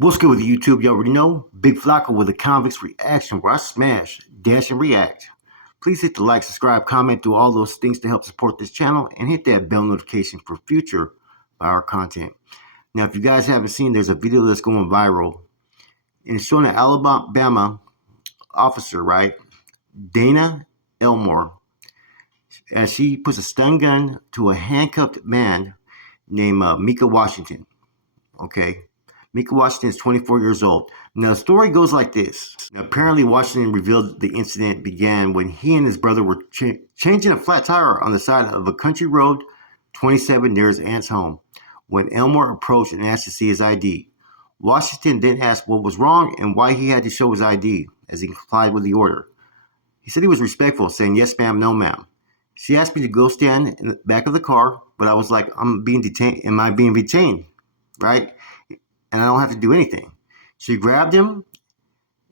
What's good with YouTube? You already know. Big Flacco with a Convicts reaction where I smash, dash, and react. Please hit the like, subscribe, comment, do all those things to help support this channel, and hit that bell notification for future our content. Now, if you guys haven't seen, there's a video that's going viral, and it's showing an Alabama officer, right? Dana Elmore, as she puts a stun gun to a handcuffed man named Mika Washington. Okay. Mika Washington is 24 years old. Now, the story goes like this. Now, apparently, Washington revealed the incident began when he and his brother were changing a flat tire on the side of a country road 27 near his aunt's home when Elmore approached and asked to see his ID. Washington then asked what was wrong and why he had to show his ID as he complied with the order. He said he was respectful, saying, "Yes, ma'am, no, ma'am." She asked me to go stand in the back of the car, but I was like, "I'm being detained. Am I being detained?" Right? And I don't have to do anything. She grabbed him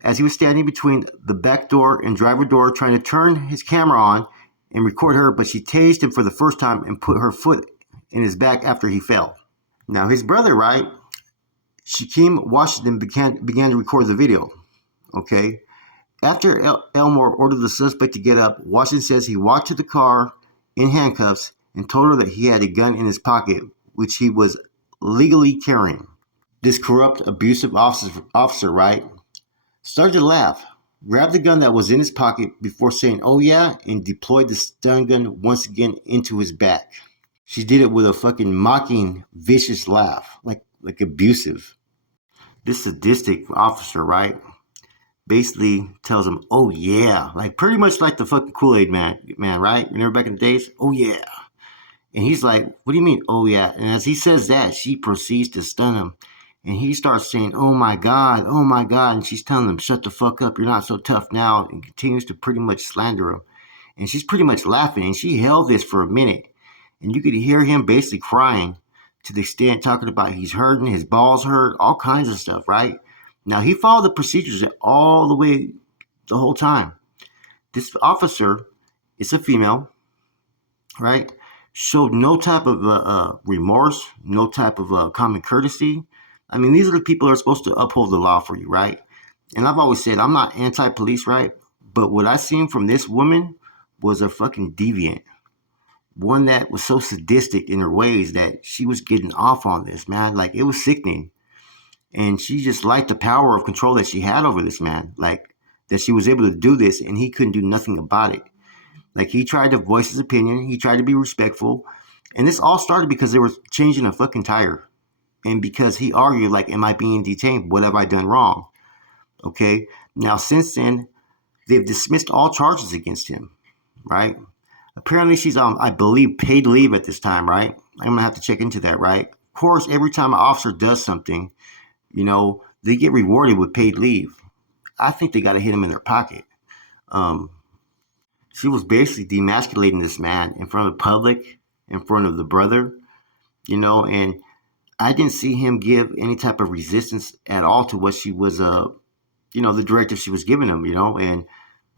as he was standing between the back door and driver door, trying to turn his camera on and record her, but she tased him for the first time and put her foot in his back after he fell. Now, his brother, right, Shaquem Washington began to record the video, okay? After Elmore ordered the suspect to get up, Washington says he walked to the car in handcuffs and told her that he had a gun in his pocket, which he was legally carrying. This corrupt, abusive officer, right, started to laugh, grabbed the gun that was in his pocket before saying, "Oh yeah," and deployed the stun gun once again into his back. She did it with a fucking mocking, vicious laugh, like abusive. This sadistic officer, right, basically tells him, "Oh yeah," like pretty much like the fucking Kool-Aid man, right? Remember back in the days? "Oh yeah." And he's like, "What do you mean, oh yeah?" And as he says that, she proceeds to stun him. And he starts saying, "Oh my God, oh my God." And she's telling him, "Shut the fuck up. You're not so tough now." And continues to pretty much slander him. And she's pretty much laughing. And she held this for a minute. And you could hear him basically crying to the extent talking about he's hurting, his balls hurt, all kinds of stuff, right? Now, he followed the procedures all the way the whole time. This officer is a female, right? Showed no type of remorse, no type of common courtesy. I mean, these are the people that are supposed to uphold the law for you, right? And I've always said I'm not anti-police, right? But what I seen from this woman was a fucking deviant. One that was so sadistic in her ways that she was getting off on this, man. Like, it was sickening. And she just liked the power of control that she had over this man. Like, that she was able to do this and he couldn't do nothing about it. Like, he tried to voice his opinion. He tried to be respectful. And this all started because they were changing a fucking tire. And because he argued, like, "Am I being detained? What have I done wrong?" Okay. Now, since then, they've dismissed all charges against him, right? Apparently, she's on, I believe, paid leave at this time, right? I'm going to have to check into that, right? Of course, every time an officer does something, they get rewarded with paid leave. I think they got to hit him in their pocket. Um, she was basically demasculating this man in front of the public, in front of the brother, and I didn't see him give any type of resistance at all to what she was, the directive she was giving him, and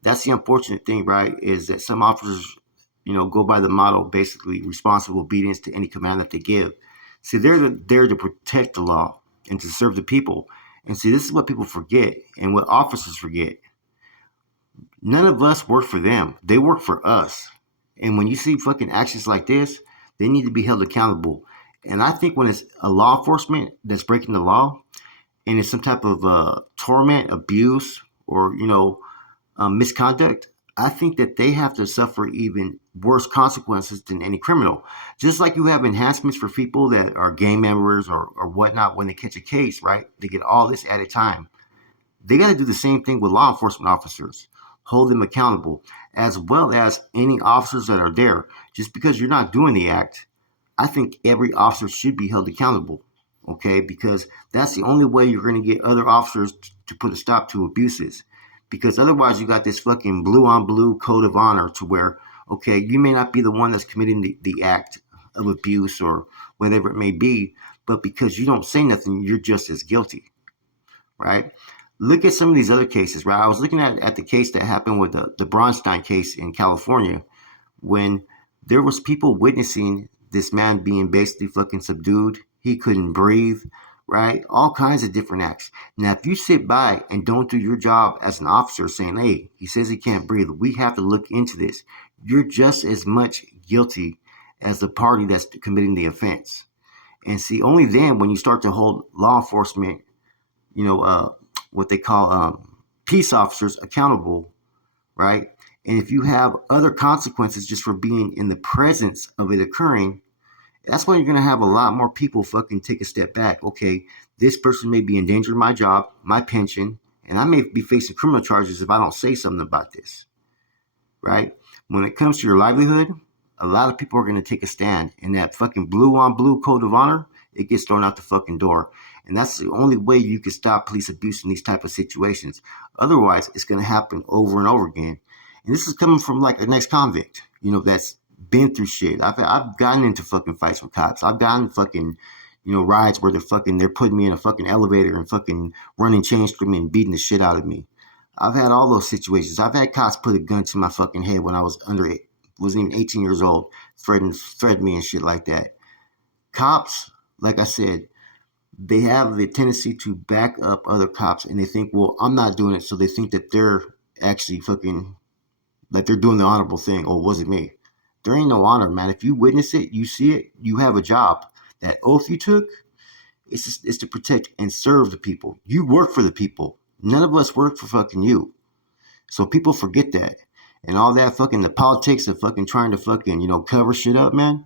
that's the unfortunate thing, right, is that some officers, go by the motto, basically, responsible obedience to any command that they give. See, they're there to protect the law and to serve the people. And see, this is what people forget and what officers forget. None of us work for them. They work for us. And when you see fucking actions like this, they need to be held accountable. And I think when it's a law enforcement that's breaking the law and it's some type of torment, abuse, or, misconduct, I think that they have to suffer even worse consequences than any criminal. Just like you have enhancements for people that are gang members or whatnot when they catch a case, right? They get all this added time. They got to do the same thing with law enforcement officers. Hold them accountable, as well as any officers that are there. Just because you're not doing the act, I think every officer should be held accountable, okay? Because that's the only way you're going to get other officers to put a stop to abuses. Because otherwise, you got this fucking blue on blue code of honor to where, okay, you may not be the one that's committing the act of abuse or whatever it may be, but because you don't say nothing, you're just as guilty, right? Look at some of these other cases, right? I was looking at the case that happened with the Bronstein case in California when there was people witnessing this man being basically fucking subdued. He couldn't breathe, right? All kinds of different acts. Now, if you sit by and don't do your job as an officer saying, hey, he says he can't breathe, we have to look into this, you're just as much guilty as the party that's committing the offense. And see, only then when you start to hold law enforcement, what they call peace officers accountable, right? And if you have other consequences just for being in the presence of it occurring, that's when you're going to have a lot more people fucking take a step back. Okay, this person may be endangering my job, my pension, and I may be facing criminal charges if I don't say something about this, right? When it comes to your livelihood, a lot of people are going to take a stand, and that fucking blue on blue code of honor, it gets thrown out the fucking door. And that's the only way you can stop police abuse in these type of situations. Otherwise, it's going to happen over and over again. And this is coming from like an ex-convict, that's been through shit. I've gotten into fucking fights with cops. I've gotten fucking, rides where they're putting me in a fucking elevator and fucking running chains through me and beating the shit out of me. I've had all those situations. I've had cops put a gun to my fucking head when I wasn't even 18 years old, threatened me and shit like that. Cops, like I said, they have the tendency to back up other cops, and they think, well, I'm not doing it, so they think that they're actually fucking, like they're doing the honorable thing. Oh, was it me? There ain't no honor, man. If you witness it, you see it, you have a job. That oath you took, it's to protect and serve the people. You work for the people. None of us work for fucking you. So people forget that. And all that fucking, the politics of fucking trying to fucking, cover shit up, man.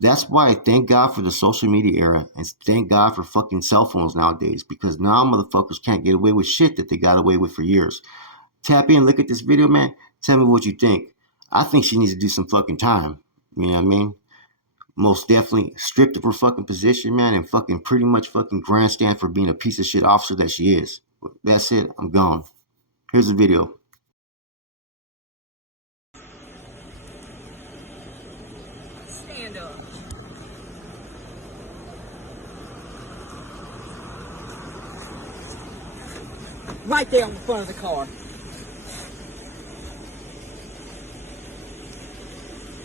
That's why I thank God for the social media era and thank God for fucking cell phones nowadays, because now motherfuckers can't get away with shit that they got away with for years. Tap in, look at this video, man. Tell me what you think. I think she needs to do some fucking time. You know what I mean? Most definitely stripped of her fucking position, man, and fucking pretty much fucking grandstand for being a piece of shit officer that she is. That's it. I'm gone. Here's the video. Stand up. Right there on the front of the car.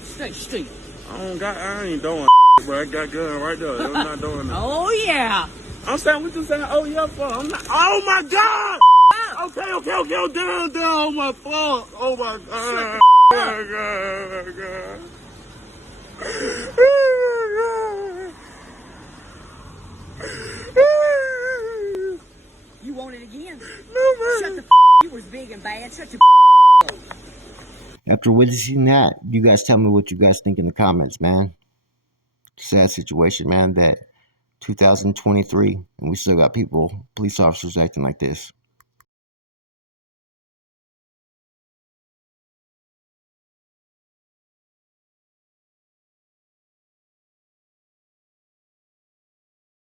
Stay straight. I ain't doing bro. I got gun right there. I'm not doing that. Oh, yeah. I'm saying, what you saying? Oh, yeah, fuck. I'm not. Oh, my God. Okay. Oh, down. Oh, my fuck. Oh, my God. Oh, my God. Oh, my God. You want it again? No, man. Shut the You was big and bad. Shut your up. After witnessing that, you guys tell me what you guys think in the comments, man. Sad situation, man, that 2023, and we still got police officers acting like this.